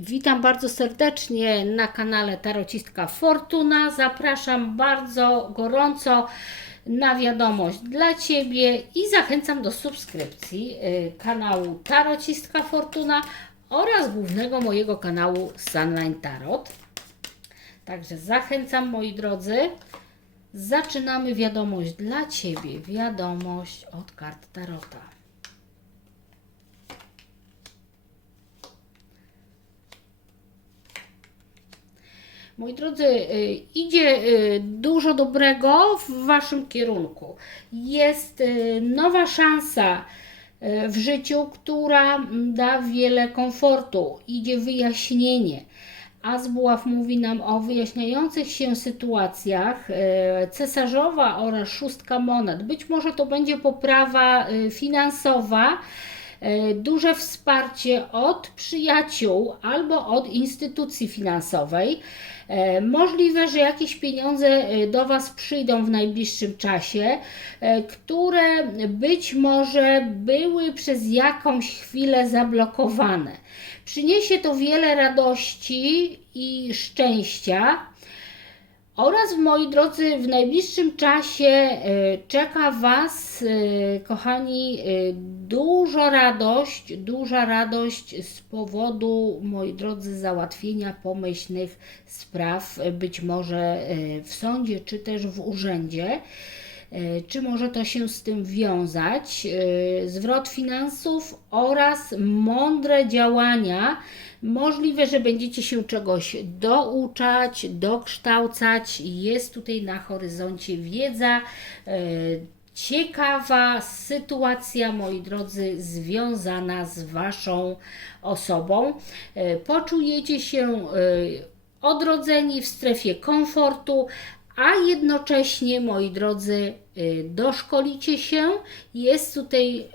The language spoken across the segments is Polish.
Witam bardzo serdecznie na kanale Tarocistka Fortuna. Zapraszam bardzo gorąco na wiadomość dla Ciebie i zachęcam do subskrypcji y, kanału Tarocistka Fortuna oraz głównego mojego kanału Sunline Tarot. Także zachęcam moi drodzy. Zaczynamy wiadomość dla Ciebie. Wiadomość od kart Tarota. Moi drodzy, y, idzie y, dużo dobrego w Waszym kierunku. Jest y, nowa szansa w życiu, która da wiele komfortu. Idzie wyjaśnienie. Azbuław mówi nam o wyjaśniających się sytuacjach. Cesarzowa oraz szóstka monet. Być może to będzie poprawa finansowa, duże wsparcie od przyjaciół albo od instytucji finansowej. E, Możliwe, że jakieś pieniądze e, do Was przyjdą w najbliższym czasie, e, które być może były przez jakąś chwilę zablokowane. Przyniesie to wiele radości i szczęścia. Oraz, moi drodzy, w najbliższym czasie e, czeka Was, e, kochani, e, duża radość, duża radość z powodu, moi drodzy, załatwienia pomyślnych spraw, być może w sądzie czy też w urzędzie. Czy może to się z tym wiązać? Zwrot finansów oraz mądre działania. Możliwe, że będziecie się czegoś douczać, dokształcać. Jest tutaj na horyzoncie wiedza. e, Ciekawa sytuacja, moi drodzy, związana z Waszą osobą. E, Poczujecie się e, odrodzeni w strefie komfortu, a jednocześnie, moi drodzy, doszkolicie się. Jest tutaj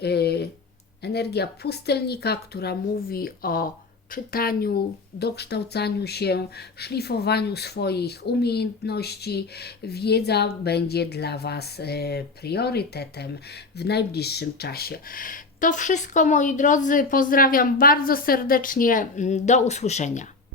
energia pustelnika, która mówi o czytaniu, dokształcaniu się, szlifowaniu swoich umiejętności. Wiedza będzie dla Was y, priorytetem w najbliższym czasie. To wszystko, moi drodzy. Pozdrawiam bardzo serdecznie. Do usłyszenia.